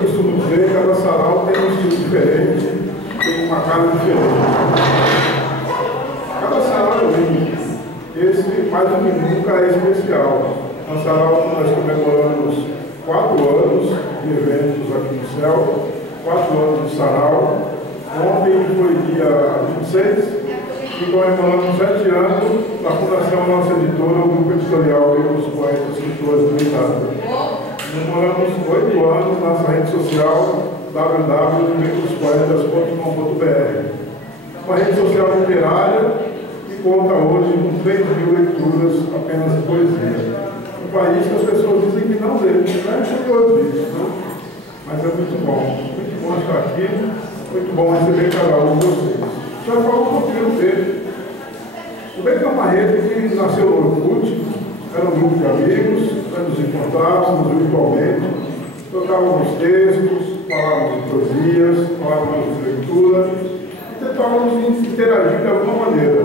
costumo dizer que cada sarau tem um estilo diferente, tem uma cara diferente. Cada sarau é único. Esse, mais do que nunca, é especial. No sarau nós comemoramos 4 anos de eventos aqui no céu, 4 anos de sarau. Ontem foi dia 26 e comemoramos 7 anos da fundação da nossa editora, o Grupo Editorial dos Poetas e Escritores do Estado. Comemoramos 8 anos na nossa rede social www.grupospoetas.com.br, uma rede social literária que conta hoje com 3.000 leituras apenas de poesia. Um país que as pessoas dizem que não lê, não é curioso isso, né? Mas é muito bom estar aqui, muito bom receber cada um de vocês. Já falo um pouquinho dele. O Beco é uma rede que nasceu no Orkut, era um grupo de amigos, nós nos encontrávamos virtualmente, trocávamos textos, falávamos de poesias, falávamos de leitura e tentávamos interagir de alguma maneira.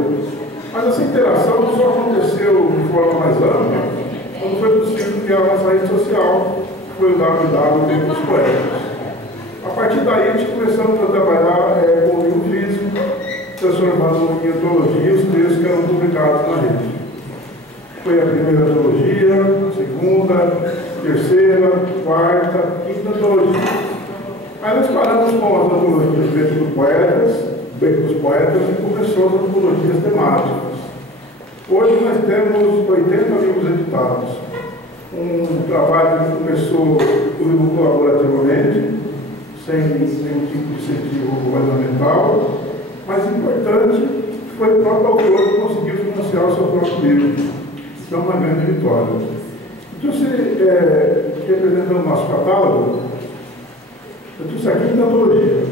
Mas essa interação só aconteceu de forma mais ampla quando foi possível criar a nossa rede social, que foi o www.poetas. A partir daí, a gente começamos a trabalhar com o livro físico, transformando em antologia os textos que eram publicados na rede. Foi a primeira antologia, segunda, terceira, quarta, quinta antologia. Aí nós paramos com as antologias dentro do Poetas, Beco dos Poetas, e começou as antologias temáticas. Hoje nós temos 80 livros editados. Um trabalho que começou colaborativamente, sem nenhum tipo de incentivo governamental, mas importante, foi o próprio autor que conseguiu financiar o seu próprio livro. Então, uma grande vitória. Então, representando o nosso catálogo, eu trouxe a quinta antologia.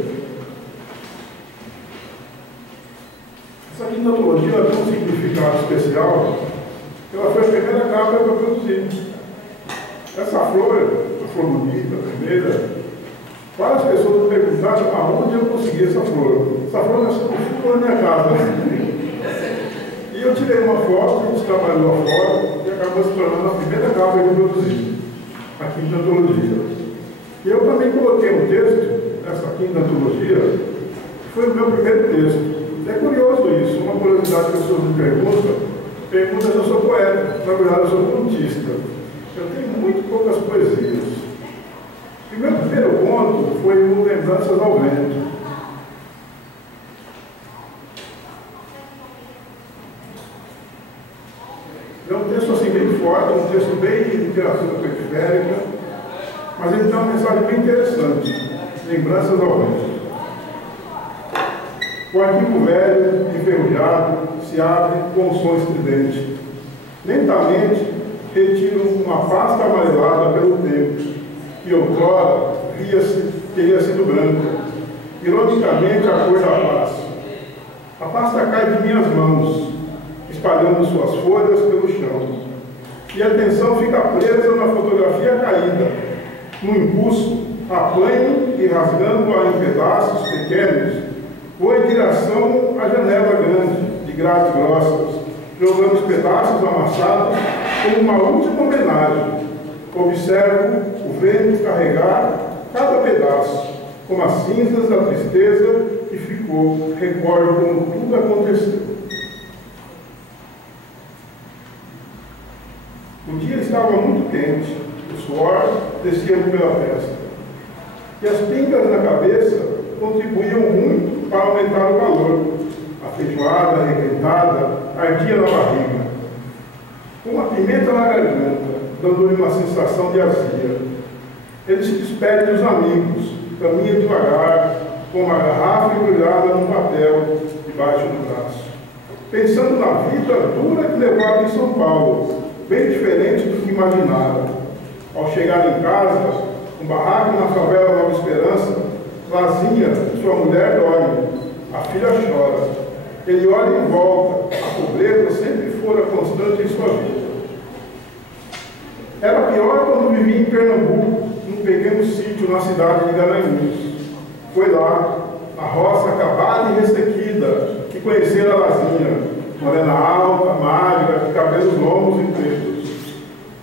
Essa quinta antologia tem um significado especial, ela foi a primeira capa que eu produzi. Essa flor, a flor bonita, a primeira, várias pessoas me perguntaram aonde eu consegui essa flor. Essa flor nasceu no fundo da minha casa. E eu tirei uma foto, a gente trabalhou a foto e acabou se tornando a primeira capa que eu produzi, a quinta antologia. E eu também coloquei um texto nessa quinta antologia, que foi o meu primeiro texto. É curioso isso, uma curiosidade que as pessoas me perguntam se eu sou poeta. Na verdade, eu sou contista. Eu tenho muito poucas poesias. E meu primeiro conto foi o Lembranças ao Vento. É um texto assim bem forte, um texto bem de literatura periférica, mas ele tem uma mensagem bem interessante. Lembranças ao Vento. O arquivo velho, enferrujado, se abre com um som estridente. Lentamente, retiro uma pasta amarelada pelo tempo, que outrora teria sido branca, ironicamente a cor da paz. A pasta cai de minhas mãos, espalhando suas folhas pelo chão, e a atenção fica presa na fotografia caída. No impulso, apanho e rasgando-a em pedaços pequenos, vou em direção à janela grande, de grades grossas, jogando os pedaços amassados como uma última homenagem. Observo o vento carregar cada pedaço, como as cinzas da tristeza que ficou. Recordo como tudo aconteceu. O dia estava muito quente, o suor descia-me pela testa. E as pingas na cabeça contribuíam muito para aumentar o calor. A feijoada arrebentada ardia na barriga. Uma pimenta na garganta, dando-lhe uma sensação de azia. Ele se despede dos amigos, caminha devagar, com uma garrafa embrulhada num papel debaixo do braço. Pensando na vida dura que levava em São Paulo, bem diferente do que imaginara. Ao chegar em casa, um barraco na favela Nova Esperança, Lazinha, sua mulher, dorme, a filha chora. Ele olha em volta, a pobreza sempre fora constante em sua vida. Era pior quando vivia em Pernambuco, num pequeno sítio na cidade de Garanhuns. Foi lá, a roça acabada e ressequida, que conhecera a Lazinha, morena alta, magra, de cabelos longos e pretos.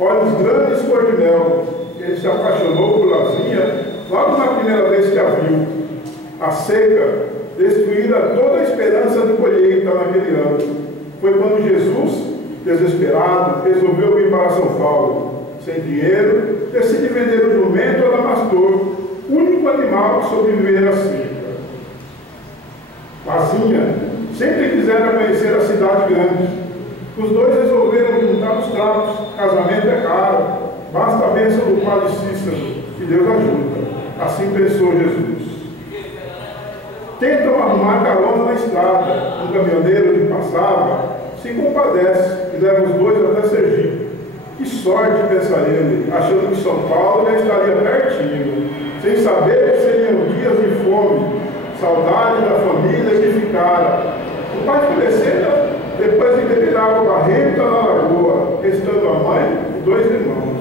Olhos grandes cor de mel. Ele se apaixonou por Lazinha lá no se abriu. A seca destruíra toda a esperança de colheita naquele ano. Foi quando Jesus, desesperado, resolveu vir para São Paulo. Sem dinheiro, decide vender o jumento ao Adamastor, único animal que sobrevivera à seca. Lazinha sempre quisera conhecer a cidade grande. Os dois resolveram juntar os trapos. Casamento é caro, basta a bênção do padre Cícero, que Deus ajuda. Assim pensou Jesus. Tentam arrumar carona na estrada. Um caminhoneiro que passava se compadece e leva os dois até Sergipe. Que sorte, pensa ele, achando que São Paulo já estaria pertinho, sem saber que seriam dias de fome, saudade da família que ficara. O pai falecera depois de beber água barrenta na lagoa, restando a mãe e 2 irmãos.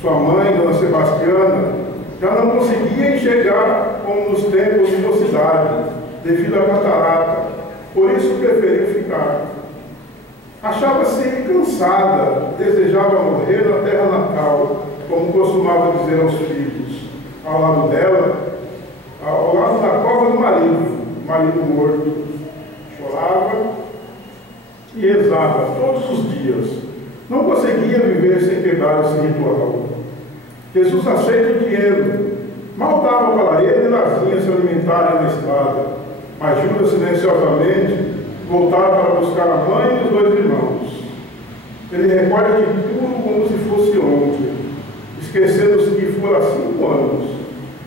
Sua mãe, Dona Sebastiana, já não conseguia enxergar como nos tempos de mocidade, devido à catarata, por isso preferiu ficar. Achava-se cansada, desejava morrer na terra natal, como costumava dizer aos filhos. Ao lado dela, ao lado da cova do marido morto. Chorava e rezava todos os dias. Não conseguia viver sem quebrar esse ritual. Jesus aceita o dinheiro. Mal dava para ele e Lazinha se alimentarem na estrada, mas jura silenciosamente voltar para buscar a mãe e os 2 irmãos. Ele recorda de tudo como se fosse ontem, esquecendo-se que fora 5 anos.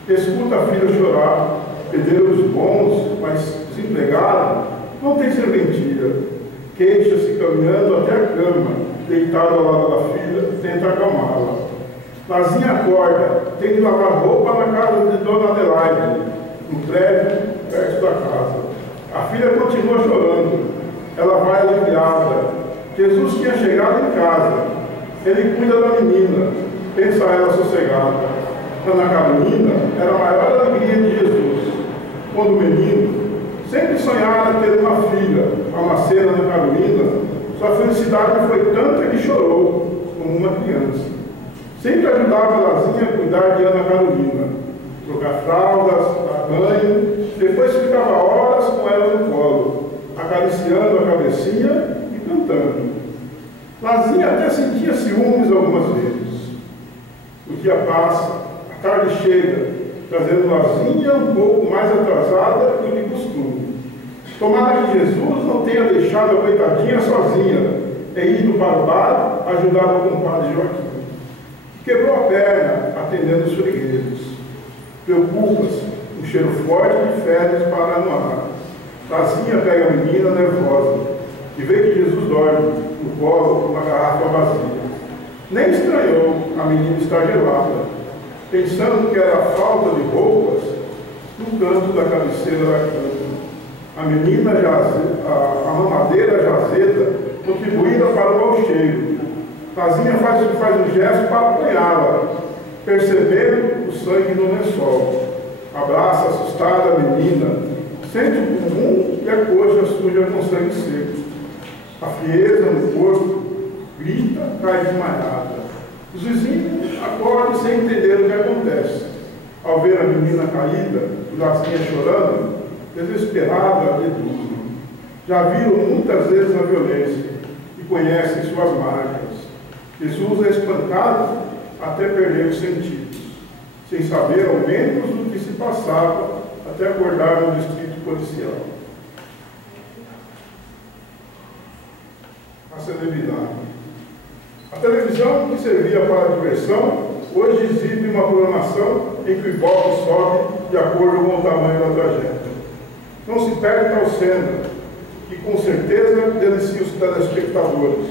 Escuta a filha chorar, perderam os bons, mas desempregado, não tem serventia. Queixa-se caminhando até a cama, deitado ao lado da filha, tenta acalmá-la. Lazinha acorda, tem de lavar roupa na casa de Dona Adelaide, no prédio perto da casa. A filha continua chorando. Ela vai aliviada. Jesus tinha chegado em casa. Ele cuida da menina. Pensa ela sossegada. Ana Carolina era a maior alegria de Jesus. Quando menino, sempre sonhara ter uma filha. A Macena Ana Carolina, sua felicidade foi tanta que chorou, como uma criança. Sempre ajudava a Lazinha a cuidar de Ana Carolina. Trocar fraldas, dar banho. Depois ficava horas com ela no colo, acariciando a cabecinha e cantando. Lazinha até sentia ciúmes algumas vezes. O dia passa, a tarde chega, trazendo Lazinha um pouco mais atrasada do que costume. Tomara que Jesus não tenha deixado a coitadinha sozinha e ido para o bar ajudar o compadre Joaquim. Quebrou a perna atendendo os fregueses. Preocupa-se, um cheiro forte de fezes para no ar. Lazinha pega a menina nervosa e vê que Jesus dorme no colo com uma garrafa vazia. Nem estranhou a menina estar gelada, pensando que era falta de roupas no canto da cabeceira da cama. A menina a mamadeira jazeda contribuída para o mau cheiro. Lazinha faz um gesto para apanhá-la, percebendo o sangue no lençol. Abraça assustada a menina, sente o pulmão e a coxa suja com sangue seco. A frieza no corpo, grita, cai desmaiada. Os vizinhos acordam sem entender o que acontece. Ao ver a menina caída e Lazinha chorando, desesperada, deduzem. Já viram muitas vezes a violência e conhecem suas marcas. Jesus é espancado até perder os sentidos, sem saber ao menos do que se passava até acordar no distrito policial. A celebridade. A televisão, que servia para a diversão, hoje exibe uma programação em que o Ibope sobe de acordo com o tamanho da tragédia. Não se perde tal cena, que com certeza delicia os telespectadores,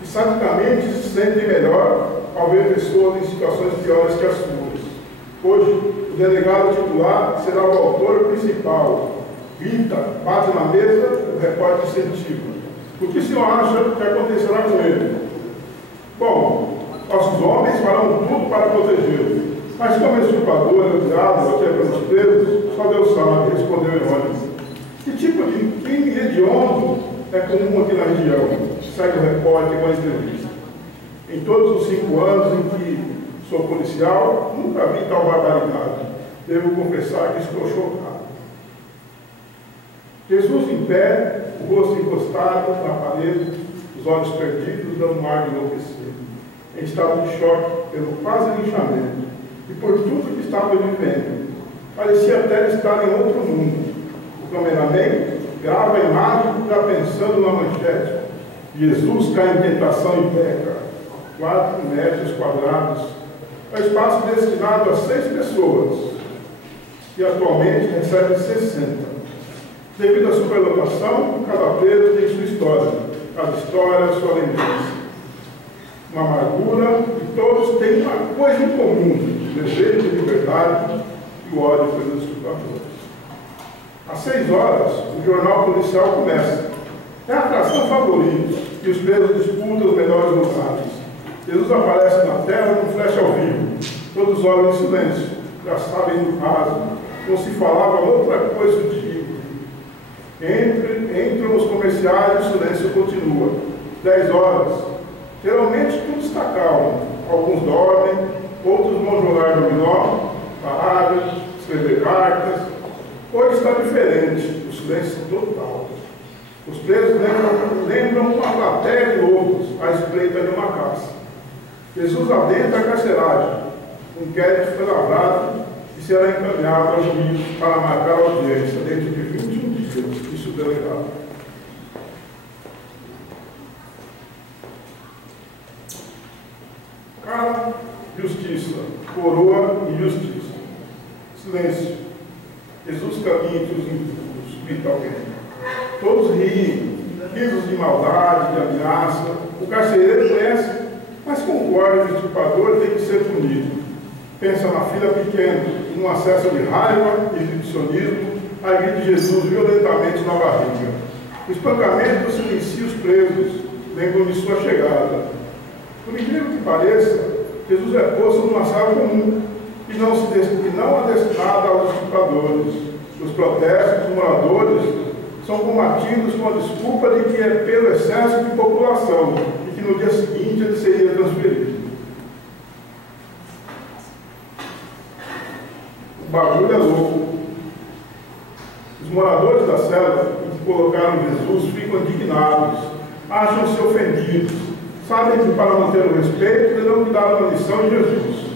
que sadicamente se sentem melhor ao ver pessoas em situações piores que as suas. Hoje, o delegado titular será o autor principal. Grita, bate na mesa, o repórter incentiva. O que o senhor acha que acontecerá com ele? Bom, nossos homens farão tudo para protegê-lo. Mas como esse usurpador é odiado até pelos presos, só Deus sabe, respondeu Herodes. Que tipo de crime hediondo é comum aqui na região? Segue o repórter com a entrevista. Em todos os 5 anos em que sou policial, nunca vi tal barbaridade. Devo confessar que estou chocado. Jesus em pé, o rosto encostado na parede, os olhos perdidos, dando um ar enlouquecido, em estado de choque pelo quase linchamento e por tudo que estava vivendo. Parecia até estar em outro mundo. O cameraman grava a imagem já pensando na manchete. Jesus cai em tentação e peca. 4 metros quadrados. É um espaço destinado a 6 pessoas, e atualmente recebe 60. Devido à superlotação, cada preso tem sua história. Cada história, sua lembrança. Uma amargura, e todos têm uma coisa em comum: desejo de liberdade e o ódio pelos estupradores. Às 6 horas, o jornal policial começa. É a atração favorita, e os presos disputam os melhores lugares. Jesus aparece na tela num flash ao vivo. Todos olham em silêncio, já sabem do caso, não se falava outra coisa do dia. Entram os comerciais e o silêncio continua. 10 horas. Geralmente tudo está calmo. Alguns dormem, outros vão jogar dominó, paradas, escrever cartas. Hoje está diferente, o silêncio total. Os presos lembram uma plateia de lobos à espreita de uma caça. Jesus adentra a carceragem. O inquérito foi lavrado e será encaminhado ao juiz para marcar a audiência dentro de 21 dias, disse o delegado. Cara, justiça, coroa e justiça. Silêncio. Jesus caminha entre os impulsos, grita alguém. Todos riem, risos de maldade, de ameaça. O carcereiro conhece, mas concorda que o estuprador tem que ser punido. Pensa na filha pequena, e num acesso de raiva e exibicionismo, agride Jesus violentamente na barriga. O espancamento silencia os presos, lembram de sua chegada. Por incrível que pareça, Jesus é posto numa sala comum, e não é destinada aos estupradores. Os protestos dos moradores são combatidos com a desculpa de que é pelo excesso de população e que no dia seguinte ele seria transferido. O bagulho é louco. Os moradores da cela em que colocaram Jesus ficam indignados, acham-se ofendidos, sabem que para manter o respeito terão que dar uma lição em Jesus.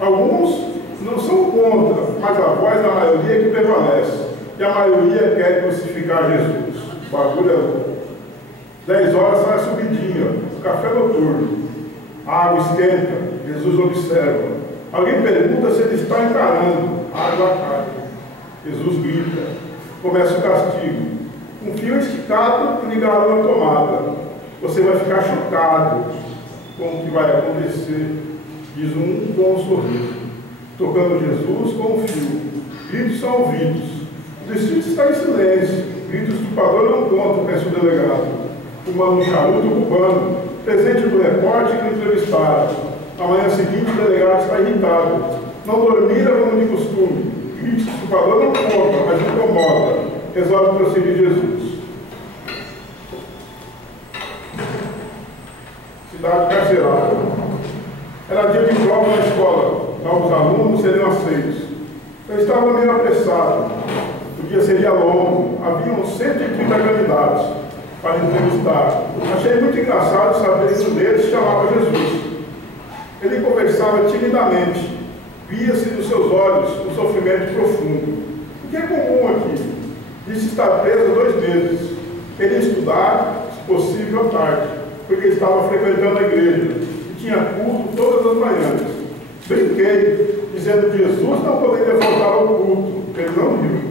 Alguns não são contra, mas a voz da maioria que prevalece. E a maioria quer crucificar Jesus. O bagulho é louco. 10 horas sai a subidinha, café noturno. A água esquenta, Jesus observa. Alguém pergunta se ele está encarando. A água cai. Jesus grita. Começa o castigo. Um fio esticado ligado na tomada. Você vai ficar chocado com o que vai acontecer, diz um com um sorriso. Tocando Jesus com um fio. Gritos são ouvidos. O distrito está em silêncio. Gritos do estuprador não contam, pensa o delegado. Fumando um charuto cubano, presente do repórter que o entrevistaram. Na manhã seguinte, o delegado está irritado. Não dormira como de costume. Gritos do estuprador não contam, mas incomoda. Resolve prosseguir Jesus. Cidade carcerária. Era dia de prova na escola. Novos alunos seriam aceitos. Eu estava meio apressado. O dia seria longo. Haviam 130 candidatos para entrevistar. Achei muito engraçado saber que um deles se chamava Jesus. Ele conversava timidamente. Via-se nos seus olhos um sofrimento profundo. O que é comum aqui? Disse estar preso 2 meses. Queria estudar, se possível, à tarde, porque estava frequentando a igreja e tinha culto todas as manhãs. Brinquei, dizendo que Jesus não poderia faltar ao culto. Ele não riu.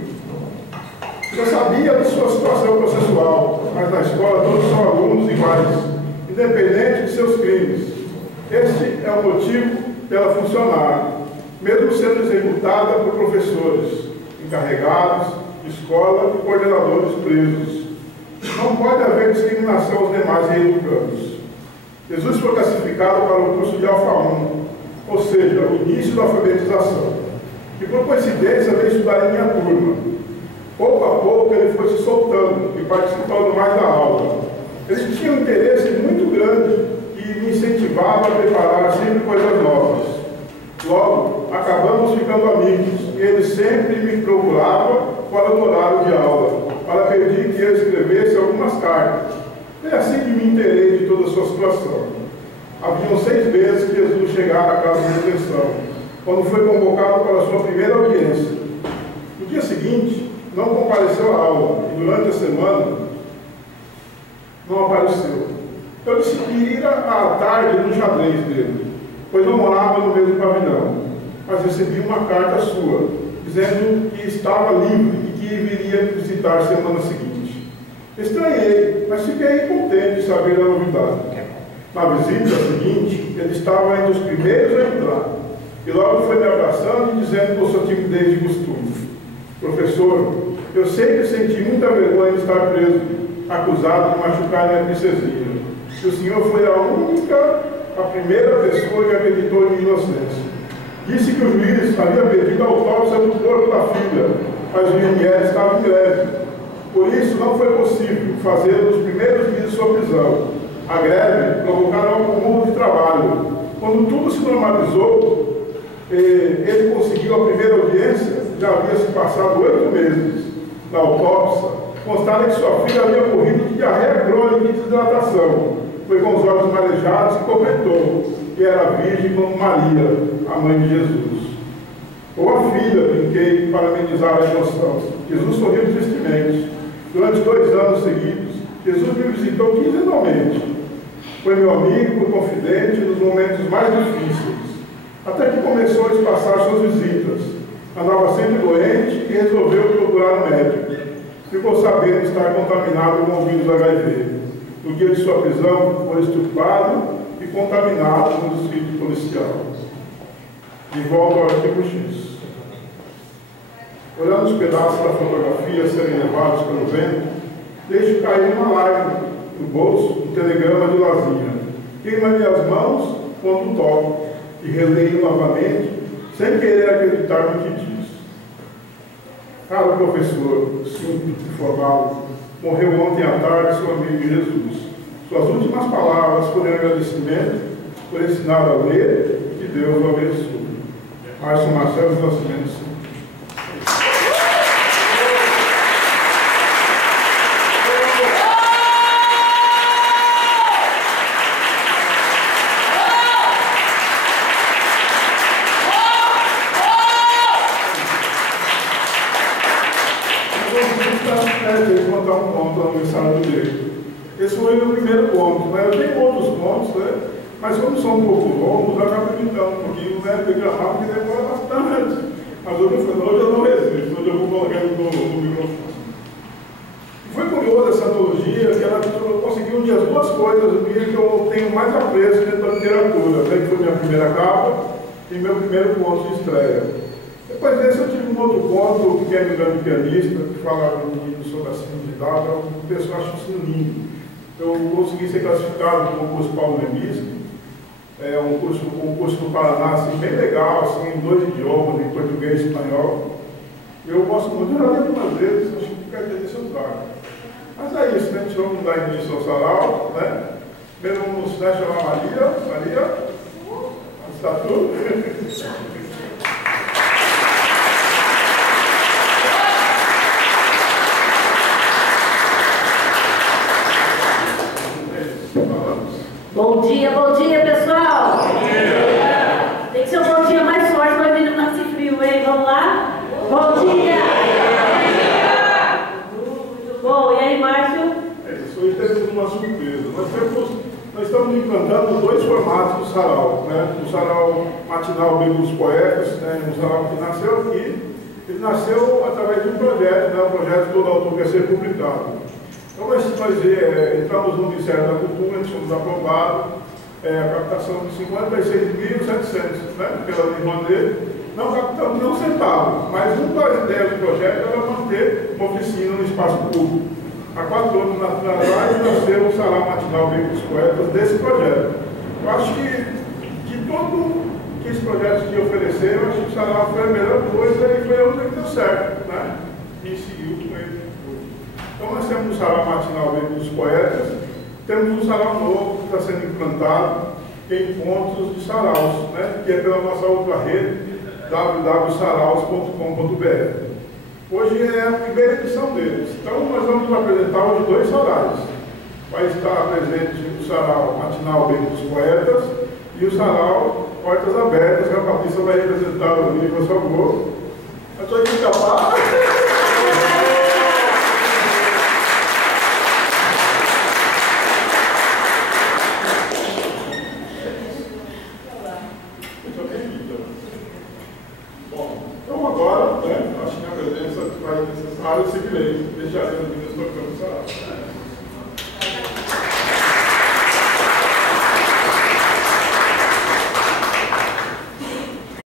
Já sabia de sua situação processual, mas na escola todos são alunos iguais, independente de seus crimes. Este é o motivo dela funcionar, mesmo sendo executada por professores, encarregados de escola e coordenadores presos. Não pode haver discriminação aos demais reeducandos. Jesus foi classificado para o curso de Alfa 1, ou seja, o início da alfabetização, e por coincidência veio estudar em minha turma. Pouco a pouco ele foi se soltando e participando mais da aula. Ele tinha um interesse muito grande e me incentivava a preparar sempre coisas novas. Logo, a Acabamos ficando amigos e ele sempre me procurava fora do horário de aula para pedir que eu escrevesse algumas cartas. É assim que me inteirei de toda a sua situação. Haviam 6 meses que Jesus chegara à casa de detenção, quando foi convocado para a sua primeira audiência. No dia seguinte, não compareceu à aula e durante a semana não apareceu. Eu disse que iria à tarde no xadrez dele, pois não morava no mesmo pavilhão, mas recebi uma carta sua, dizendo que estava livre e que viria me visitar semana seguinte. Estranhei, mas fiquei contente de saber da novidade. Na visita seguinte, ele estava entre os primeiros a entrar, e logo foi me abraçando e dizendo com sua timidez de costume: professor, eu sempre senti muita vergonha de estar preso, acusado de machucar minha princesinha. E o senhor foi a primeira pessoa que acreditou em minha inocência. Disse que o juiz havia pedido a autópsia do corpo da filha, mas o IML estava em greve. Por isso, não foi possível fazê-lo nos primeiros dias de sua prisão. A greve provocará um acúmulo de trabalho. Quando tudo se normalizou, ele conseguiu a primeira audiência, já havia se passado 8 meses. Na autópsia, constava que sua filha havia morrido de diarreia crônica e desidratação. Foi com os olhos marejados que completou que era virgem como Maria, a mãe de Jesus. Ou a filha, brinquei para amenizar a emoção. Jesus sorriu tristemente. Durante 2 anos seguidos, Jesus me visitou quinzenalmente. Foi meu amigo, confidente nos momentos mais difíceis, até que começou a espaçar suas visitas. Andava sempre doente e resolveu procurar um médico. Ficou sabendo estar contaminado com o vírus HIV. No dia de sua prisão, foi estupado e contaminado no distrito policial. De volta ao artigo X. Olhando os pedaços da fotografia serem levados pelo vento, deixo cair uma lágrima no bolso um telegrama de Lazinha. Queima-me as mãos quando toco e releio novamente, sem querer acreditar no que diz. Caro professor, simples e formal, morreu ontem à tarde seu amigo Jesus. Suas últimas palavras foram agradecimento por ensinar a ler e que Deus o abençoe. Márcio Marcelo dos Nascimentos. Esse foi o primeiro ponto, né? Eu tenho outros pontos, né? Mas como são um pouco longos, eu acabo evitando um pouquinho, né? Declamar, porque demora bastante. Mas hoje eu não resisto, hoje eu vou colocar no microfone. E foi curioso essa antologia, que ela conseguiu unir as duas coisas que eu tenho mais apreço dentro da literatura, né? Que foi minha primeira capa e meu primeiro ponto de estreia. Depois desse eu tive um outro ponto, o Pequeno Grande Pianista, que fala sobre a síndrome de Down, é um personagem lindo. Eu consegui ser classificado no concurso Paulo Leminski, um curso do Paraná, assim, bem legal, assim, em 2 idiomas, em português e espanhol. Eu gosto muito, eu já li algumas vezes, acho que qualquer dia desse eu trago. Mas é isso, né? A gente vai dar início ao sarau, né? Primeiro vamos chamar Maria, está tudo? Bom dia, pessoal! Bom dia! Tem que ser um bom dia mais forte para vir no nascer frio, hein? Vamos lá? Bom dia! Muito bom! E aí, Márcio? Isso aí teve uma surpresa. Nós estamos implantando 2 formatos do sarau, né? O sarau matinal Bíblia dos Poetas, né? Um sarau que nasceu aqui. Ele nasceu através de um projeto, né? Um projeto que todo autor quer ser publicado. Então, nós entramos no Ministério da Cultura, fomos aprovados a captação de 56.700, né, pela Lei Rouanet. Não captamos nem um centavo, mas uma das ideias do projeto era manter uma oficina no espaço público. Há 4 anos atrás, nasceu o Sarau Matinal Bíblia dos Poetas desse projeto. Eu acho que, de tudo que esse projeto tinha oferecer, eu acho que o Sarau foi a melhor coisa e foi a única que deu certo, né? E seguiu com ele. Então, nós temos um sarau matinal Bíblia dos Poetas, temos um sarau novo que está sendo implantado em pontos de saraus, né? Que é pela nossa outra rede, www.saraus.com.br. Hoje é a primeira edição deles. Então, nós vamos apresentar hoje 2 sarais. Vai estar presente o sarau matinal Beco dos Poetas e o sarau Portas Abertas, que a Patrícia vai representar ali, por favor. Eu estou aqui capaz. Então agora, né, acho que a presença vai necessária, eu seguirei, deixarei as meninas tocando o sarau.